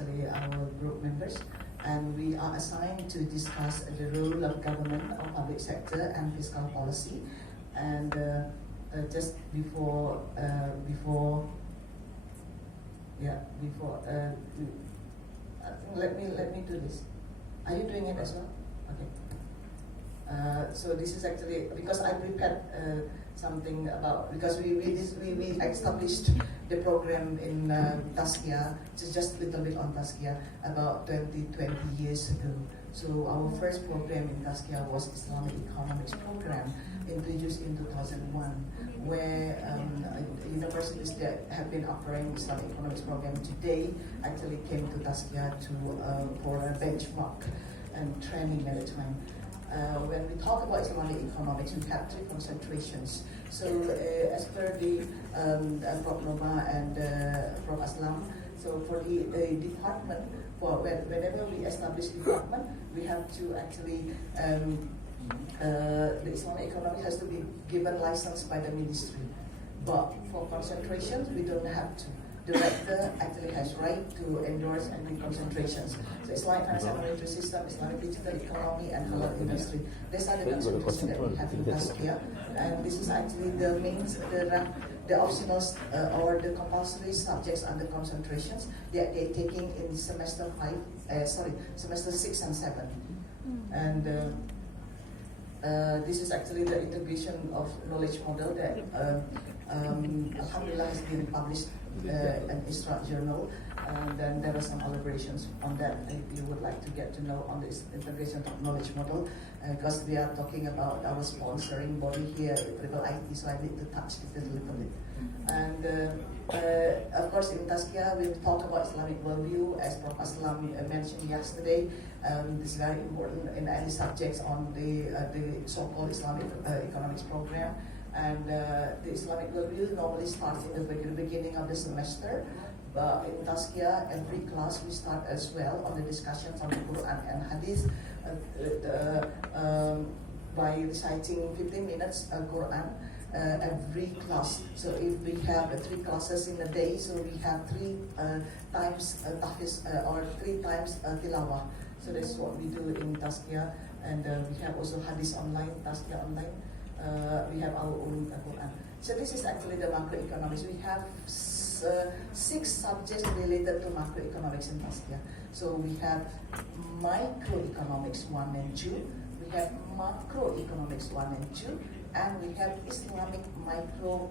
actually our group members, and we are assigned to discuss the role of government or public sector and fiscal policy. And just before let me do this. Are you doing it as well? Okay. So this is actually because I prepared something about, because we established the program in Taskia, just a little bit on Taskia, about 20 years ago. So our first program in Taskia was Islamic Economics program, introduced in 2001, where universities that have been offering Islamic Economics program today actually came to Taskia for a benchmark and training at the time. When we talk about Islamic economics, we have three concentrations. So as per the Prof. Noma and Prof. Aslam, so for the department, whenever we establish department, we have to actually, the Islamic economics has to be given license by the ministry. But for concentrations, we don't have to. The director actually has right to endorse and do concentrations. So Islamic financial monetary system, Islamic digital economy, and halal industry. These are the concentrations that we have in Taskia, and this is actually the main, the optional or the compulsory subjects under concentrations that they're taking in semester 6 and 7, and. This is actually the integration of knowledge model that Alhamdulillah has been published in Isra Journal, and then there are some elaborations on that if you would like to get to know on this integration of knowledge model, because we are talking about our sponsoring body here at Triple IT, so I need to touch it a little bit. And of course in Taskia we talk about Islamic worldview, as Prof. Aslam mentioned yesterday. It's very important in any subjects on the so-called Islamic economics program. And the Islamic worldview normally starts in the beginning of the semester. But in Taskia, every class we start as well on the discussions on the Quran and Hadith by reciting 15 minutes Quran every class. So if we have 3 classes in a day, so we have 3 times tahfiz or 3 times tilawah. So that's what we do in Taskia, and we have also Hadith online, Taskia online. We have our own Quran. So this is actually the macroeconomics. We have 6 subjects related to macroeconomics in Taskia. So we have microeconomics 1 and 2. We have macroeconomics 1 and 2. And we have Islamic micro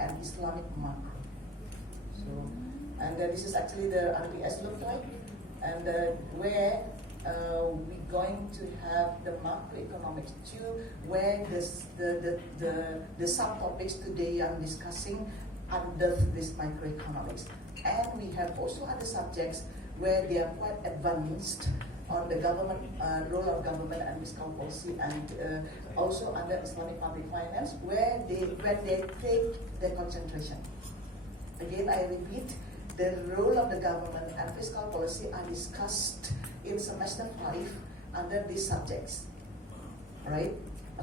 and Islamic macro. So, and this is actually the RPS look like, and where we're going to have the macroeconomics 2, where the subtopics today I'm discussing under this microeconomics, and we have also other subjects where they are quite advanced on the government, role of government and fiscal policy, and also under Islamic public finance, when they take the concentration. Again, I repeat, the role of the government and fiscal policy are discussed in semester 5 under these subjects, right?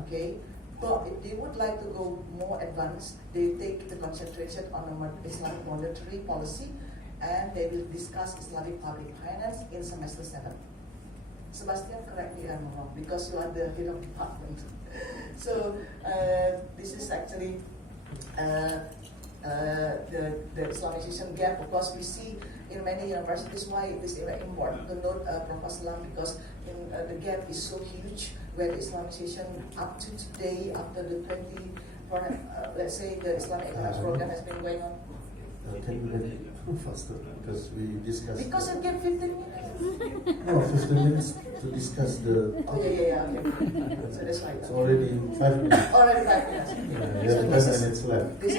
Okay. But if they would like to go more advanced, they take the concentration on Islamic monetary policy, and they will discuss Islamic public finance in semester 7. Sebastian, correct me if I'm wrong, because you are the head of department. So this is actually the Islamization gap. Of course, we see in many universities why it is very important to note Prof. Aslam, because the gap is so huge, where the Islamization up to today, after the 20, let's say the Islamic economics program has been going on. Can you make it faster? Because we discussed. Because it gave 15 minutes. No, 15 minutes to discuss the. Oh yeah. Okay. So that's right. It's already 5 minutes. Already 5 minutes. Yeah, you have 10 minutes left. This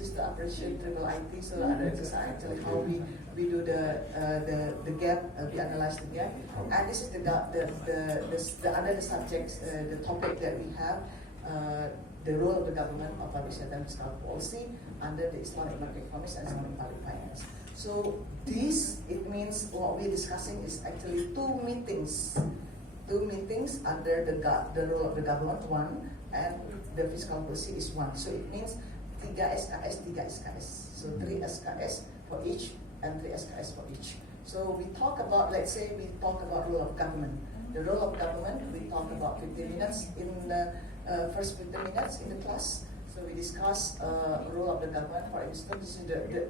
is the operation Triple IT. So this is actually how we do the gap. We analyze the gap, and this is the other subjects, the topic that we have. The role of the government of public sector and fiscal policy under the Islamic macroeconomics and Islamic public finance. So this, it means what we're discussing is actually 2 meetings. 2 meetings under the role of the government, 1, and the fiscal policy is 1. So it means 3 SKS, 3 SKS. So 3 SKS, for each and 3 SKS for each. So we talk about, let's say we talk about role of government. The role of government, we talk about 15 minutes in the first 15 minutes in the class. So we discuss role of the government. For instance,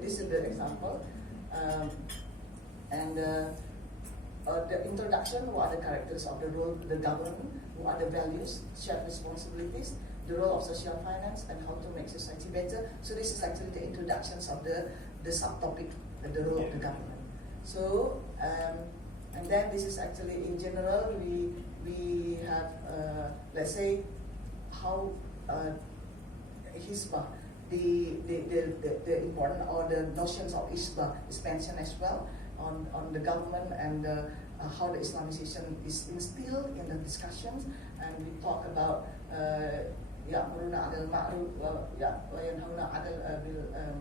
this is the example. The introduction, what are the characters of the role of the government, what are the values, shared responsibilities, the role of social finance, and how to make society better. So this is actually the introductions of the subtopic, the role of the government. So, and then this is actually in general, we have, let's say, how Hisbah, the important or the notions of Hisbah is mentioned as well on the government and how the Islamization is instilled in the discussions, and we talk about ya'muruna 'anil ma'ruf wa yanhauna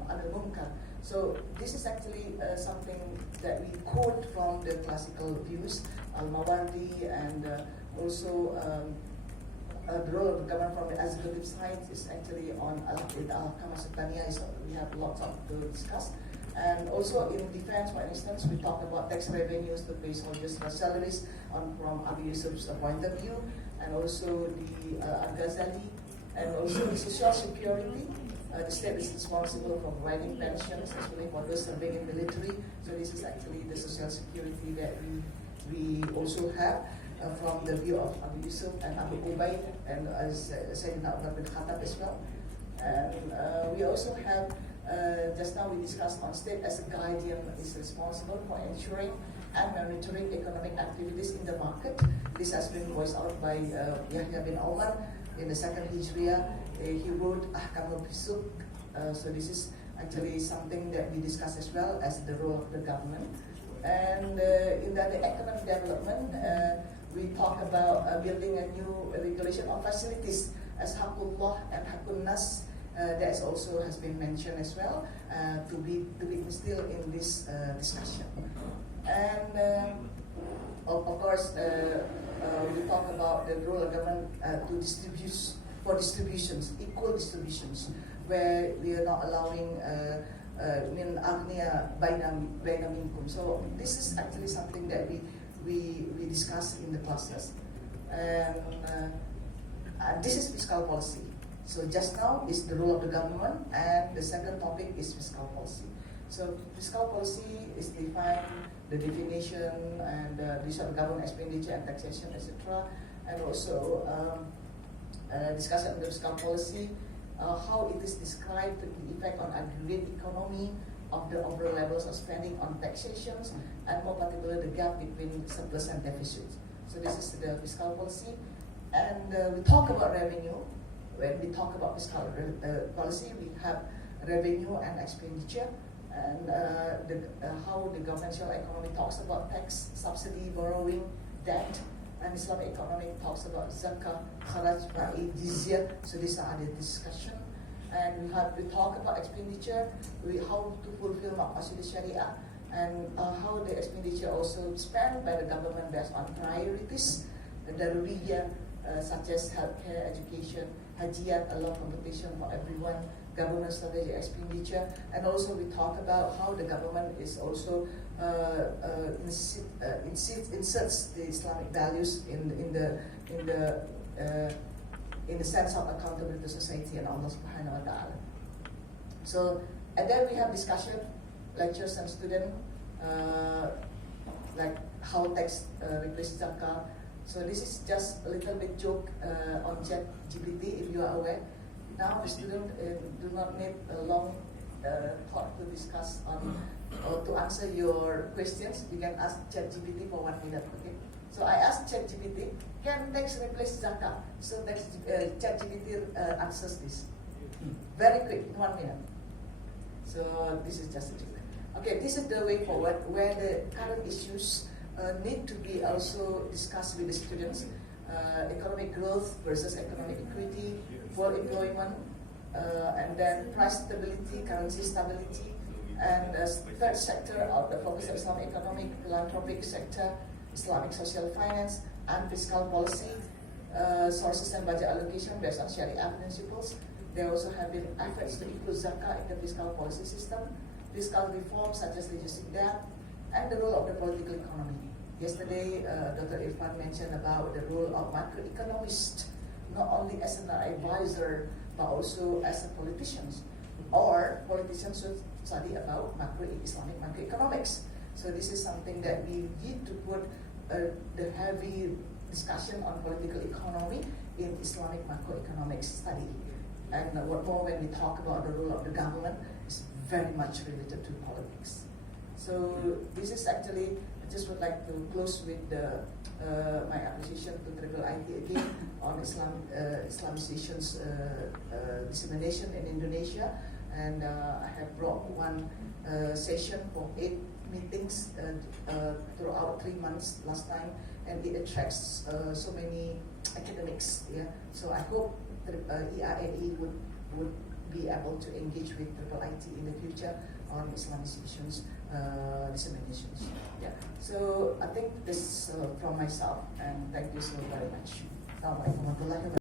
'anil munkar. So this is actually something that we quote from the classical views, Al-Mawardi, and also the role of the government from the executive side is actually on Al-Ahkam. So we have lots of to discuss. And also in defense, for instance, we talk about tax revenues to pay soldiers for salaries from Abu Yusuf's point of view, and also the Al-Ghazali, and also the social security. The state is responsible for providing pensions, especially for those serving in military. So this is actually the social security that we also have from the view of Abu Yusuf and Abu Ubaid, and as Sayyidina Umar bin Khattab as well. And we also have, just now we discussed on state as a guardian is responsible for ensuring and monitoring economic activities in the market. This has been voiced out by Yahya bin Omar in the second Hijriah. He wrote Ahkamul Fisuk. So this is actually something that we discuss as well as the role of the government. And in the economic development, we talk about building a new regulation of facilities as Hakullah and Hakun Nas. That also has been mentioned as well to be instilled in this discussion. And of course, we talk about the role of government to distribute for distributions, equal distributions, where we are not allowing min agniya baina minkum. So this is actually something that we discuss in the classes, and this is fiscal policy. So just now is the role of the government, and the second topic is fiscal policy. So fiscal policy is defined, the definition, and the use of government expenditure and taxation, etc. And also discussion of the fiscal policy, how it is described, the effect on aggregate economy of the overall levels of spending on taxations, and more particularly the gap between surplus and deficit. So this is the fiscal policy. And we talk about revenue. When we talk about fiscal policy, we have revenue and expenditure, and how the governmental economy talks about tax, subsidy, borrowing, debt, and Islamic economy talks about zakah, kharaj, ba'i, jizya. So these are the discussion. And we talk about expenditure, how to fulfill maqasid sharia, and how the expenditure also spent by the government based on priorities, the daruriyah, such as healthcare, education, hajiyat, a lot of competition for everyone, government strategic expenditure, and also we talk about how the government is also inserts the Islamic values in the sense of accountability to society and Allah Subhanahu wa Taala. So, and then we have discussion, lectures and student, like how tax replace zakah. So this is just a little bit joke on ChatGPT, if you are aware. Now the student do not need a long thought to discuss on or to answer your questions. You can ask ChatGPT for 1 minute, okay? So I asked ChatGPT, can tax replace zakah? So ChatGPT answers this. Very quick, in 1 minute. So this is just a joke. Okay, this is the way forward where the current issues need to be also discussed with the students. Economic growth versus economic equity, full employment, and then price stability, currency stability, and third sector of the focus of Islamic economic, philanthropic sector, Islamic social finance, and fiscal policy, sources and budget allocation based on Sharia principles. There also have been efforts to include zakah in the fiscal policy system, fiscal reform such as reducing debt, and the role of the political economy. Yesterday, Dr. Irfan mentioned about the role of macroeconomists, not only as an advisor, but also as a politicians. Or politicians should study about Islamic macroeconomics. So this is something that we need to put the heavy discussion on political economy in Islamic macroeconomics study. And what more when we talk about the role of the government is very much related to politics. So this is actually, I just would like to close with my appreciation to Triple IT again on Islamization's dissemination in Indonesia. And I have brought one session for 8 meetings throughout 3 months last time, and it attracts so many academics. Yeah, so I hope EINE would be able to engage with Triple IT in the future on Islamization's disseminations. Yeah, so I think this is from myself, and thank you so very much. Assalamualaikum warahmatullahi wabarakatuh.